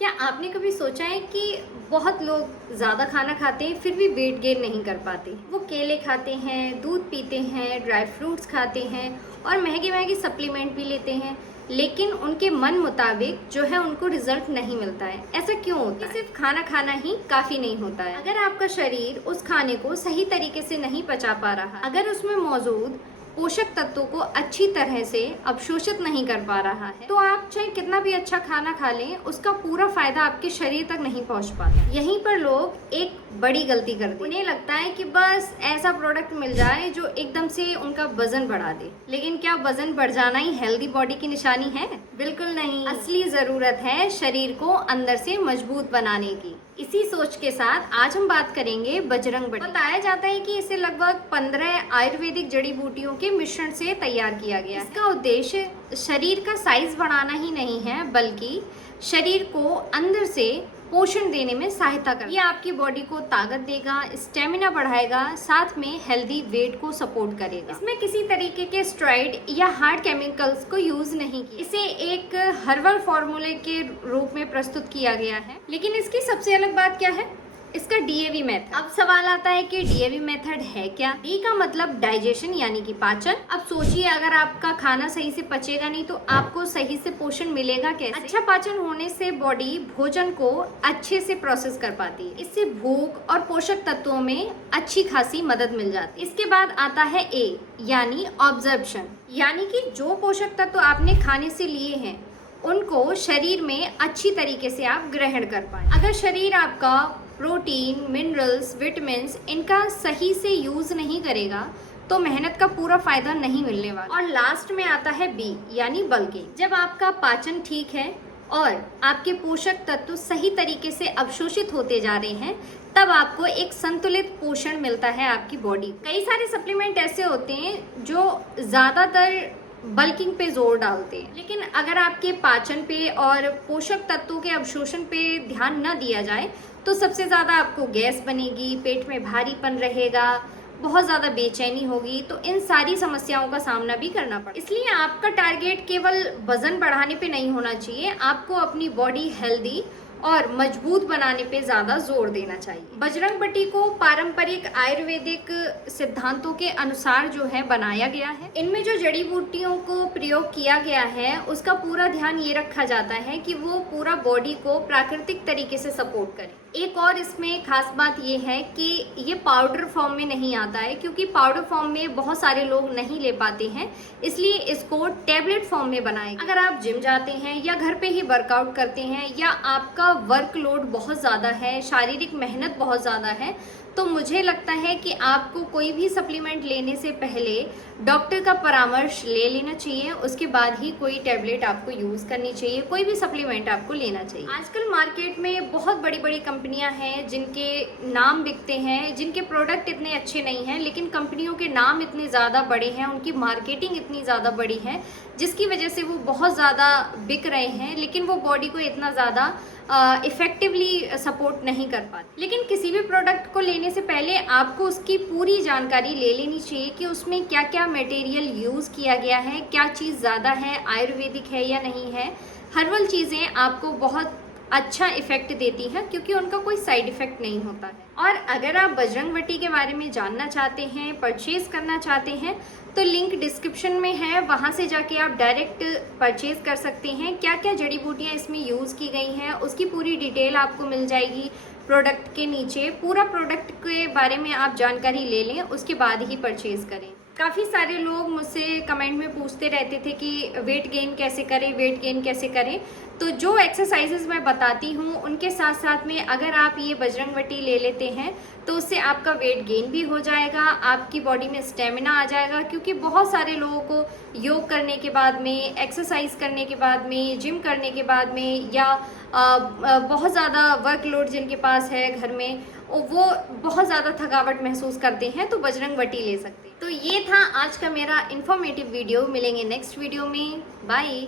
क्या आपने कभी सोचा है कि बहुत लोग ज़्यादा खाना खाते हैं फिर भी वेट गेन नहीं कर पाते। वो केले खाते हैं, दूध पीते हैं, ड्राई फ्रूट्स खाते हैं और महंगे महंगे सप्लीमेंट भी लेते हैं, लेकिन उनके मन मुताबिक जो है उनको रिजल्ट नहीं मिलता है। ऐसा क्यों होता है? सिर्फ खाना खाना ही काफ़ी नहीं होता है। अगर आपका शरीर उस खाने को सही तरीके से नहीं पचा पा रहा, अगर उसमें मौजूद पोषक तत्वों को अच्छी तरह से अवशोषित नहीं कर पा रहा है, तो आप चाहे कितना भी अच्छा खाना खा लें, उसका पूरा फायदा आपके शरीर तक नहीं पहुंच पाता। यहीं पर लोग एक बड़ी गलती करते हैं। उन्हें लगता है कि बस ऐसा प्रोडक्ट मिल जाए जो एकदम से उनका वजन बढ़ा दे। लेकिन क्या वजन बढ़ जाना ही हेल्दी बॉडी की निशानी है? बिल्कुल नहीं। असली जरूरत है शरीर को अंदर से मजबूत बनाने की। इसी सोच के साथ आज हम बात करेंगे बजरंग बटी। बताया जाता है कि इसे लगभग 15 आयुर्वेदिक जड़ी बूटियों के मिश्रण से तैयार किया गया है। इसका उद्देश्य शरीर का साइज बढ़ाना ही नहीं है, बल्कि शरीर को अंदर से पोषण देने में सहायता करता है। ये आपकी बॉडी को ताकत देगा, स्टेमिना बढ़ाएगा, साथ में हेल्दी वेट को सपोर्ट करेगा। इसमें किसी तरीके के स्टेरॉइड या हार्ड केमिकल्स को यूज नहीं किया। इसे एक हर्बल फॉर्मूले के रूप में प्रस्तुत किया गया है। लेकिन इसकी सबसे अलग बात क्या है? इसका डीएवी मेथड। अब सवाल आता है कि डीएवी मेथड है क्या? डी का मतलब डाइजेशन यानी कि पाचन। अब सोचिए, अगर आपका खाना सही से पचेगा नहीं तो आपको सही से पोषण मिलेगा कैसे? अच्छा पाचन होने से बॉडी भोजन को अच्छे से प्रोसेस कर पाती है। इससे भूख और पोषक तत्वों में अच्छी खासी मदद मिल जाती है। इसके बाद आता है ए यानी ऑब्जर्प्शन, यानी कि जो पोषक तत्व आपने खाने से लिए हैं उनको शरीर में अच्छी तरीके से आप ग्रहण कर पाए। अगर शरीर आपका प्रोटीन, मिनरल्स, विटामिन्स इनका सही से यूज नहीं करेगा तो मेहनत का पूरा फायदा नहीं मिलने वाला। और लास्ट में आता है बी यानी बल्किंग। जब आपका पाचन ठीक है और आपके पोषक तत्व सही तरीके से अवशोषित होते जा रहे हैं, तब आपको एक संतुलित पोषण मिलता है आपकी बॉडी। कई सारे सप्लीमेंट ऐसे होते हैं जो ज़्यादातर बल्किंग पे जोर डालते हैं, लेकिन अगर आपके पाचन पे और पोषक तत्वों के अवशोषण पे ध्यान न दिया जाए तो सबसे ज़्यादा आपको गैस बनेगी, पेट में भारीपन रहेगा, बहुत ज़्यादा बेचैनी होगी, तो इन सारी समस्याओं का सामना भी करना पड़ेगा। इसलिए आपका टारगेट केवल वजन बढ़ाने पे नहीं होना चाहिए, आपको अपनी बॉडी हेल्दी और मजबूत बनाने पे ज़्यादा जोर देना चाहिए। बजरंग बटी को पारंपरिक आयुर्वेदिक सिद्धांतों के अनुसार जो है बनाया गया है। इनमें जो जड़ी बूटियों को प्रयोग किया गया है उसका पूरा ध्यान ये रखा जाता है कि वो पूरा बॉडी को प्राकृतिक तरीके से सपोर्ट करे। एक और इसमें खास बात ये है कि ये पाउडर फॉर्म में नहीं आता है, क्योंकि पाउडर फॉर्म में बहुत सारे लोग नहीं ले पाते हैं, इसलिए इसको टैबलेट फॉर्म में बनाए। अगर आप जिम जाते हैं या घर पे ही वर्कआउट करते हैं या आपका वर्कलोड बहुत ज़्यादा है, शारीरिक मेहनत बहुत ज़्यादा है, तो मुझे लगता है कि आपको कोई भी सप्लीमेंट लेने से पहले डॉक्टर का परामर्श ले लेना चाहिए। उसके बाद ही कोई टैबलेट आपको यूज़ करनी चाहिए, कोई भी सप्लीमेंट आपको लेना चाहिए। आजकल मार्केट में बहुत बड़ी बड़ी कंपनियां हैं जिनके नाम बिकते हैं, जिनके प्रोडक्ट इतने अच्छे नहीं हैं, लेकिन कंपनियों के नाम इतने ज़्यादा बड़े हैं, उनकी मार्केटिंग इतनी ज़्यादा बड़ी है, जिसकी वजह से वो बहुत ज़्यादा बिक रहे हैं, लेकिन वो बॉडी को इतना ज़्यादा इफ़ेक्टिवली सपोर्ट नहीं कर पाते। लेकिन किसी भी प्रोडक्ट को लेने से पहले आपको उसकी पूरी जानकारी ले लेनी चाहिए कि उसमें क्या क्या मटेरियल यूज़ किया गया है, क्या चीज़ ज़्यादा है, आयुर्वेदिक है या नहीं है। हर्बल चीज़ें आपको बहुत अच्छा इफेक्ट देती हैं क्योंकि उनका कोई साइड इफ़ेक्ट नहीं होता है। और अगर आप बजरंग बटी के बारे में जानना चाहते हैं, परचेज़ करना चाहते हैं, तो लिंक डिस्क्रिप्शन में है, वहाँ से जाके आप डायरेक्ट परचेज़ कर सकते हैं। क्या क्या जड़ी बूटियाँ इसमें यूज़ की गई हैं उसकी पूरी डिटेल आपको मिल जाएगी प्रोडक्ट के नीचे। पूरा प्रोडक्ट के बारे में आप जानकारी ले लें, उसके बाद ही परचेज़ करें। काफ़ी सारे लोग मुझसे कमेंट में पूछते रहते थे कि वेट गेन कैसे करें, वेट गेन कैसे करें। तो जो एक्सरसाइजेज मैं बताती हूँ उनके साथ साथ में अगर आप ये बजरंग बटी ले लेते हैं तो उससे आपका वेट गेन भी हो जाएगा, आपकी बॉडी में स्टेमिना आ जाएगा। क्योंकि बहुत सारे लोगों को योग करने के बाद में, एक्सरसाइज करने के बाद में, जिम करने के बाद में, या बहुत ज़्यादा वर्कलोड जिनके पास है घर में, वो बहुत ज़्यादा थकावट महसूस करते हैं, तो बजरंग बटी ले सकते हैं। तो ये था आज का मेरा इन्फॉर्मेटिव वीडियो। मिलेंगे नेक्स्ट वीडियो में। बाय।